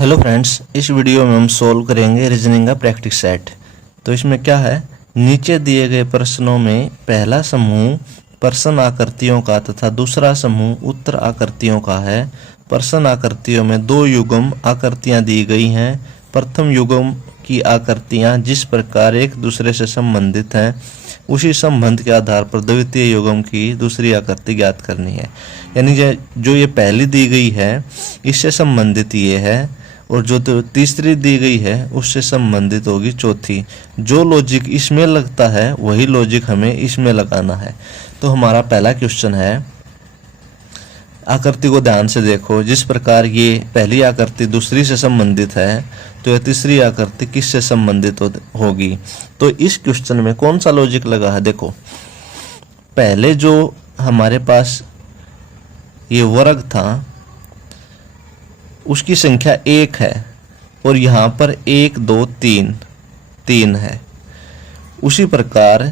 Hello friends, इस video में हम सोल्व करेंगे रीजनिंग का प्रैक्टिस सेट। तो इसमें क्या है, नीचे दिए गए प्रश्नों में पहला समूह प्रश्न आकृतियों का तथा दूसरा समूह उत्तर आकृतियों का है। प्रश्न आकृतियों में दो युग्म आकृतियां दी गई हैं। प्रथम युग्म की आकृतियां जिस प्रकार एक दूसरे से संबंधित हैं, उसी संबंध के आधार पर द्वितीय युग्म की दूसरी आकृति ज्ञात करनी है। यानी जो ये पहली दी गई है इससे संबंधित ये है, और जो तीसरी दी गई है उससे संबंधित होगी चौथी। जो लॉजिक इसमें लगता है वही लॉजिक हमें इसमें लगाना है। तो हमारा पहला क्वेश्चन है, आकृति को ध्यान से देखो। जिस प्रकार ये पहली आकृति दूसरी से संबंधित है, तो यह तीसरी आकृति किससे संबंधित होगी। तो इस क्वेश्चन में कौन सा लॉजिक लगा है, देखो पहले जो हमारे पास ये वर्ग था उसकी संख्या 1 है और यहाँ पर 1 2 3 है। उसी प्रकार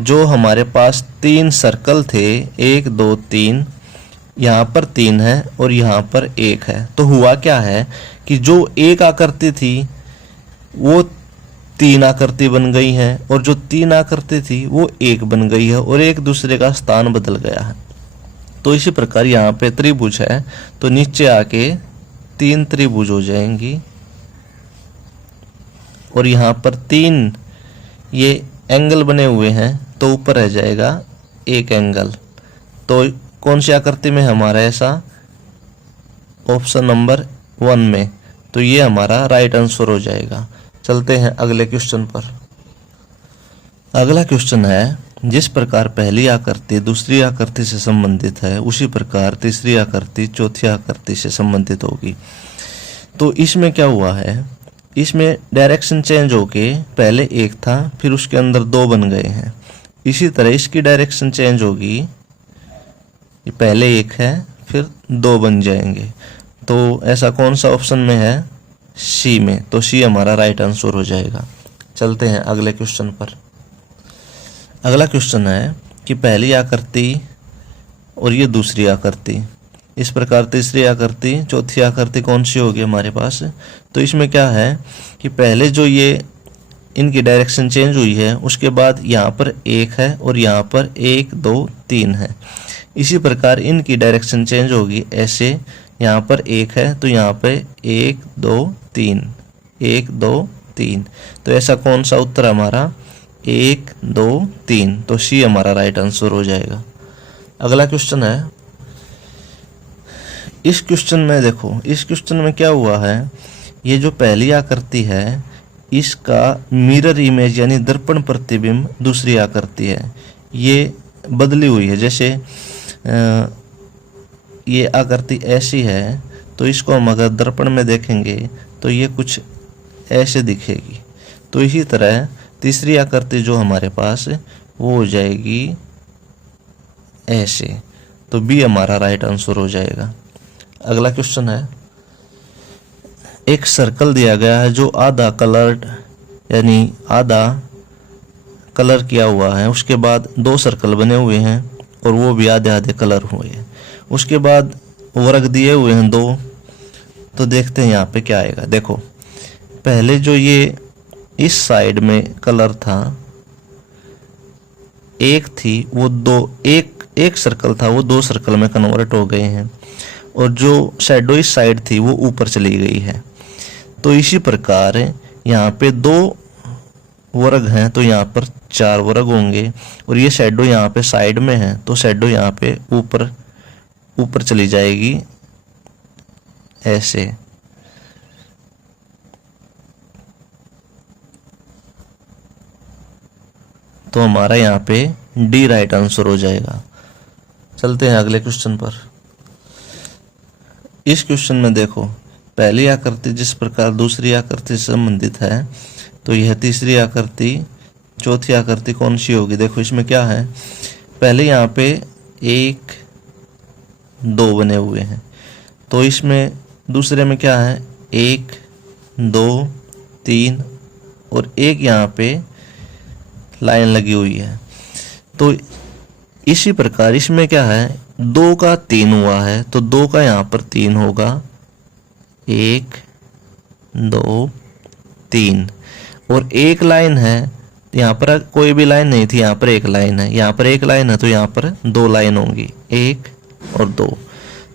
जो हमारे पास 3 सर्कल थे 1 2 3, यहाँ पर 3 है और यहाँ पर 1 है। तो हुआ क्या है कि जो एक आकृति थी वो 3 आकृति बन गई है और जो 3 आकृति थी वो 1 बन गई है और एक दूसरे का स्थान बदल गया है। तो इसी प्रकार यहाँ पे त्रिभुज है तो नीचे आके 3 त्रिभुज हो जाएंगी और यहाँ पर 3 ये एंगल बने हुए हैं तो ऊपर रह जाएगा एक एंगल। तो कौन सी आकृति में हमारा ऐसा, ऑप्शन नंबर 1 में। तो ये हमारा राइट आंसर हो जाएगा। चलते हैं अगले क्वेश्चन पर। अगला क्वेश्चन है, जिस प्रकार पहली आकृति दूसरी आकृति से संबंधित है, उसी प्रकार तीसरी आकृति चौथी आकृति से संबंधित होगी। तो इसमें क्या हुआ है, इसमें डायरेक्शन चेंज होके पहले 1 था फिर उसके अंदर 2 बन गए हैं। इसी तरह इसकी डायरेक्शन चेंज होगी, ये पहले 1 है फिर 2 बन जाएंगे। तो ऐसा कौन सा ऑप्शन में है, सी में। तो सी हमारा राइट आंसर हो जाएगा। चलते हैं अगले क्वेश्चन पर। अगला क्वेश्चन है कि पहली आकृति और ये दूसरी आकृति, इस प्रकार तीसरी आकृति चौथी आकृति कौन सी होगी हमारे पास। तो इसमें क्या है कि पहले जो ये इनकी डायरेक्शन चेंज हुई है उसके बाद यहाँ पर 1 है और यहाँ पर 1 2 3 है। इसी प्रकार इनकी डायरेक्शन चेंज होगी, ऐसे यहाँ पर 1 है तो यहाँ पे 1 2 3 1 2 3। तो ऐसा कौन सा उत्तर हमारा, 1 2 3। तो सी हमारा राइट आंसर हो जाएगा। अगला क्वेश्चन है, इस क्वेश्चन में देखो, इस क्वेश्चन में क्या हुआ है, ये जो पहली आकृति है इसका मिरर इमेज यानी दर्पण प्रतिबिंब दूसरी आकृति है, ये बदली हुई है। जैसे ये आकृति ऐसी है तो इसको हम अगर दर्पण में देखेंगे तो ये कुछ ऐसे दिखेगी। तो इसी तरह तीसरी आकृति जो हमारे पास वो हो जाएगी ऐसे। तो बी हमारा राइट आंसर हो जाएगा। अगला क्वेश्चन है, एक सर्कल दिया गया है जो आधा कलर्ड यानी आधा कलर किया हुआ है, उसके बाद 2 सर्कल बने हुए हैं और वो भी आधे आधे कलर हुए हैं। उसके बाद वर्ग दिए हुए हैं 2। तो देखते हैं यहाँ पे क्या आएगा। देखो पहले जो ये इस साइड में कलर था 1 थी वो 2, एक सर्कल था वो 2 सर्कल में कन्वर्ट हो गए हैं और जो शैडो इस साइड थी वो ऊपर चली गई है। तो इसी प्रकार यहाँ पे 2 वर्ग हैं तो यहाँ पर 4 वर्ग होंगे और ये शैडो यहाँ पे साइड में है तो शैडो यहाँ पे ऊपर चली जाएगी ऐसे। तो हमारा यहाँ पे डी राइट आंसर हो जाएगा। चलते हैं अगले क्वेश्चन पर। इस क्वेश्चन में देखो पहली आकृति जिस प्रकार दूसरी आकृति से संबंधित है, तो यह तीसरी आकृति चौथी आकृति कौन सी होगी। देखो इसमें क्या है, पहले यहाँ पे 1 2 बने हुए हैं तो इसमें दूसरे में क्या है 1 2 3 और एक यहाँ पे लाइन लगी हुई है। तो इसी प्रकार इसमें क्या है, 2 का 3 हुआ है तो 2 का यहाँ पर 3 होगा, 1 2 3 और एक लाइन है, यहाँ पर कोई भी लाइन नहीं थी, यहाँ पर एक लाइन है, यहाँ पर एक लाइन है तो यहाँ पर 2 लाइन होंगी, 1 और 2,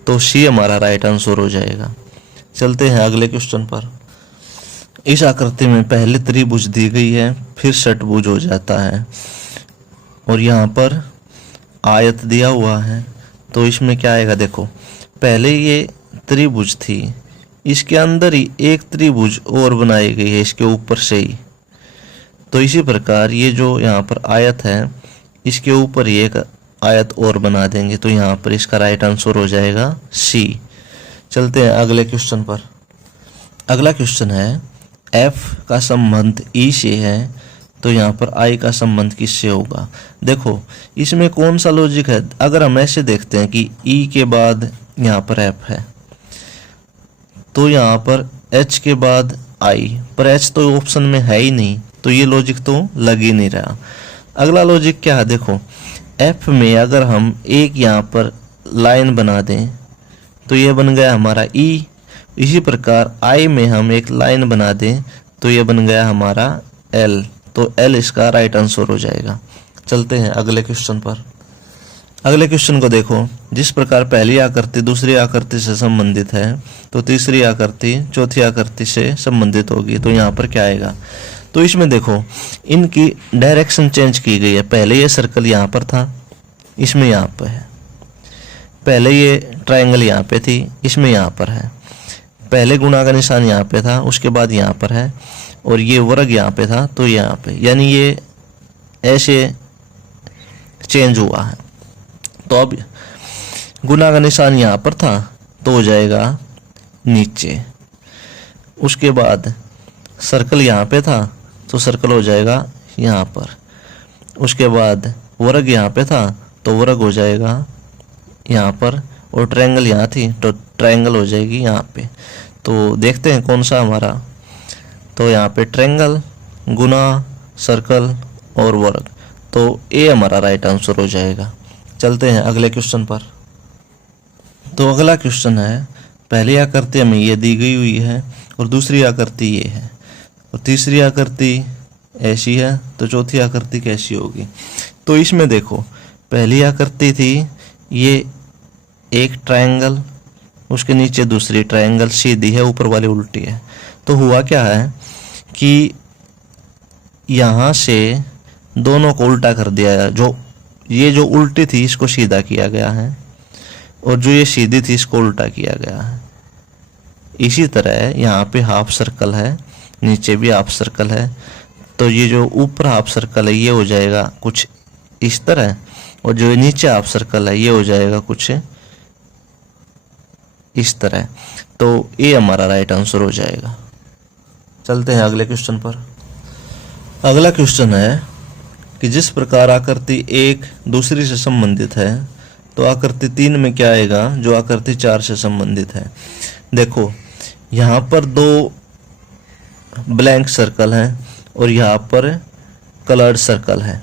तो सी हमारा राइट आंसर हो जाएगा। चलते हैं अगले क्वेश्चन पर। इस आकृति में पहले त्रिभुज दी गई है, फिर षटभुज हो जाता है और यहाँ पर आयत दिया हुआ है, तो इसमें क्या आएगा, देखो पहले ये त्रिभुज थी, इसके अंदर ही एक त्रिभुज और बनाई गई है इसके ऊपर से ही, तो इसी प्रकार ये जो यहाँ पर आयत है इसके ऊपर ही एक आयत और बना देंगे, तो यहाँ पर इसका राइट आंसर हो जाएगा सी। चलते हैं अगले क्वेश्चन पर। अगला क्वेश्चन है F का संबंध E से है, तो यहाँ पर I का संबंध किससे होगा। देखो इसमें कौन सा लॉजिक है, अगर हम ऐसे देखते हैं कि E के बाद यहाँ पर F है, तो यहाँ पर H के बाद I, पर H तो ऑप्शन में है ही नहीं, तो ये लॉजिक तो लग ही नहीं रहा। अगला लॉजिक क्या है, देखो F में अगर हम एक यहाँ पर लाइन बना दें तो ये बन गया हमारा E, इसी प्रकार I में हम एक लाइन बना दें तो ये बन गया हमारा L, तो L इसका राइट आंसर हो जाएगा। चलते हैं अगले क्वेश्चन पर। अगले क्वेश्चन को देखो, जिस प्रकार पहली आकृति दूसरी आकृति से संबंधित है तो तीसरी आकृति चौथी आकृति से संबंधित होगी, तो यहाँ पर क्या आएगा, तो इसमें देखो इनकी डायरेक्शन चेंज की गई है। पहले ये सर्कल यहाँ पर था, इसमें यहाँ पर है, पहले ये ट्रायंगल यहाँ पे थी, इसमें यहाँ पर है, पहले गुणा का निशान यहाँ पे था, उसके बाद यहाँ पर है, और ये वर्ग यहाँ पे था तो यहाँ पे, यानी ये ऐसे चेंज हुआ है। तो अब गुणा का निशान यहाँ पर था तो हो जाएगा नीचे, उसके बाद सर्कल यहाँ पे था तो सर्कल हो जाएगा यहाँ पर, उसके बाद वर्ग यहाँ पे था तो वर्ग हो जाएगा यहाँ पर, और ट्रायंगल यहाँ थी तो ट्रायंगल हो जाएगी यहाँ पे। तो देखते हैं कौन सा हमारा, तो यहाँ पे ट्रायंगल, गुना, सर्कल और वर्ग, तो ए हमारा राइट आंसर हो जाएगा। चलते हैं अगले क्वेश्चन पर। तो अगला क्वेश्चन है, पहली आकृति हमें ये दी गई हुई है और दूसरी आकृति ये है और तीसरी आकृति ऐसी है, तो चौथी आकृति कैसी होगी। तो इसमें देखो पहली आकृति थी ये एक ट्रायंगल, उसके नीचे दूसरी ट्रायंगल सीधी है, ऊपर वाली उल्टी है। तो हुआ क्या है कि यहाँ से दोनों को उल्टा कर दिया है, जो ये जो उल्टी थी इसको सीधा किया गया है और जो ये सीधी थी इसको उल्टा किया गया है। इसी तरह यहाँ पे हाफ सर्कल है, नीचे भी हाफ सर्कल है, तो ये जो ऊपर हाफ सर्कल है ये हो जाएगा कुछ इस तरह, और जो नीचे हाफ सर्कल है ये हो जाएगा कुछ इस तरह। तो ये हमारा राइट आंसर हो जाएगा। चलते हैं अगले क्वेश्चन पर। अगला क्वेश्चन है कि जिस प्रकार आकृति 1 दूसरी से संबंधित है तो आकृति 3 में क्या आएगा जो आकृति 4 से संबंधित है। देखो यहाँ पर 2 ब्लैंक सर्कल हैं और यहाँ पर कलर्ड सर्कल है।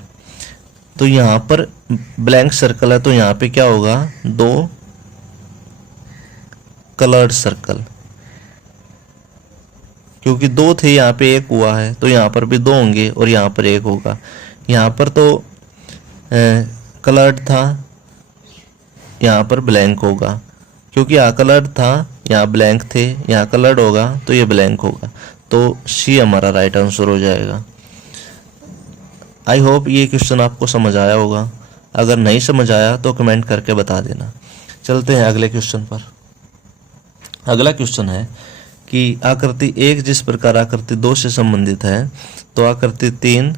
तो यहाँ पर ब्लैंक सर्कल है तो यहाँ पे क्या होगा, 2 कलर्ड सर्कल, क्योंकि 2 थे यहाँ पे 1 हुआ है तो यहाँ पर भी 2 होंगे और यहाँ पर 1 होगा। यहाँ पर तो कलर्ड था, यहाँ पर ब्लैंक होगा, क्योंकि यहाँ कलर्ड था यहाँ ब्लैंक थे, यहाँ कलर्ड होगा तो ये ब्लैंक होगा। तो सी हमारा राइट आंसर हो जाएगा। आई होप ये क्वेश्चन आपको समझ आया होगा, अगर नहीं समझ आया तो कमेंट करके बता देना। चलते हैं अगले क्वेश्चन पर। अगला क्वेश्चन है कि आकृति 1 जिस प्रकार आकृति 2 से संबंधित है तो आकृति 3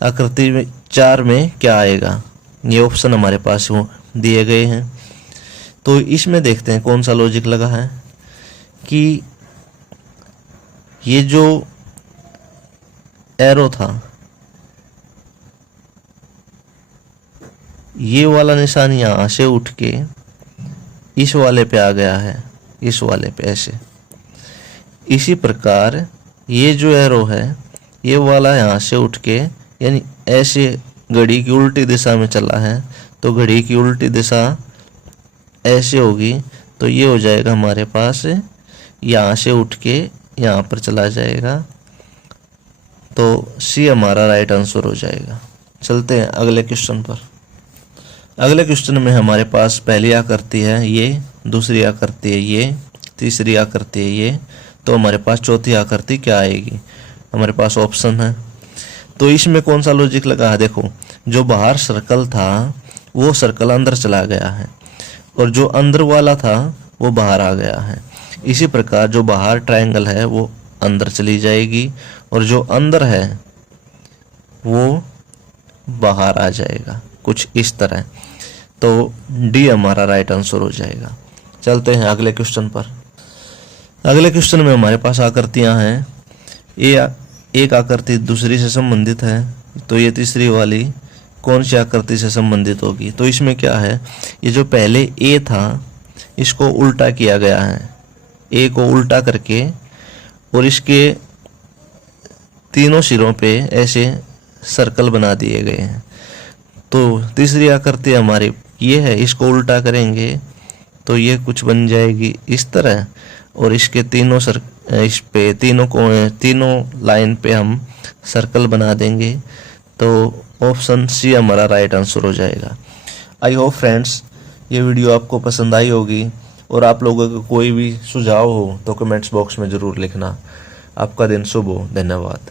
आकृति 4 में क्या आएगा। ये ऑप्शन हमारे पास दिए गए हैं, तो इसमें देखते हैं कौन सा लॉजिक लगा है कि ये जो एरो था ये वाला निशान यहाँ से उठ के इस वाले पे आ गया है, इस वाले पे ऐसे। इसी प्रकार ये जो एरो है ये वाला यहाँ से उठ के यानी ऐसे घड़ी की उल्टी दिशा में चला है, तो घड़ी की उल्टी दिशा ऐसे होगी, तो ये हो जाएगा हमारे पास यहाँ से उठ के यहाँ पर चला जाएगा, तो सी हमारा राइट आंसर हो जाएगा। चलते हैं अगले क्वेश्चन पर। अगले क्वेश्चन में हमारे पास पहली आकृति है ये, दूसरी आकृति है ये, तीसरी आकृति है ये, तो हमारे पास चौथी आकृति क्या आएगी? हमारे पास ऑप्शन है। तो इसमें कौन सा लॉजिक लगा है? देखो, जो बाहर सर्कल था वो सर्कल अंदर चला गया है, और जो अंदर वाला था वो बाहर आ गया है। इसी प्रकार जो बाहर ट्रायंगल है वो अंदर चली जाएगी, और जो अंदर है वो बाहर आ जाएगा, कुछ इस तरह। तो डी हमारा राइट आंसर हो जाएगा। चलते हैं अगले क्वेश्चन पर। अगले क्वेश्चन में हमारे पास आकृतियां हैं। एक आकृति दूसरी से संबंधित है, तो ये तीसरी वाली कौन सी आकृति से संबंधित होगी? तो इसमें क्या है, ये जो पहले ए था इसको उल्टा किया गया है, ए को उल्टा करके, और इसके तीनों सिरों पे ऐसे सर्कल बना दिए गए हैं। तो तीसरी आकृति हमारी ये है, इसको उल्टा करेंगे तो ये कुछ बन जाएगी इस तरह, और इसके इस पे तीनों लाइन पे हम सर्कल बना देंगे, तो ऑप्शन सी हमारा राइट आंसर हो जाएगा। आई होप फ्रेंड्स ये वीडियो आपको पसंद आई होगी, और आप लोगों का कोई भी सुझाव हो तो कमेंट्स बॉक्स में ज़रूर लिखना। आपका दिन शुभ हो। धन्यवाद।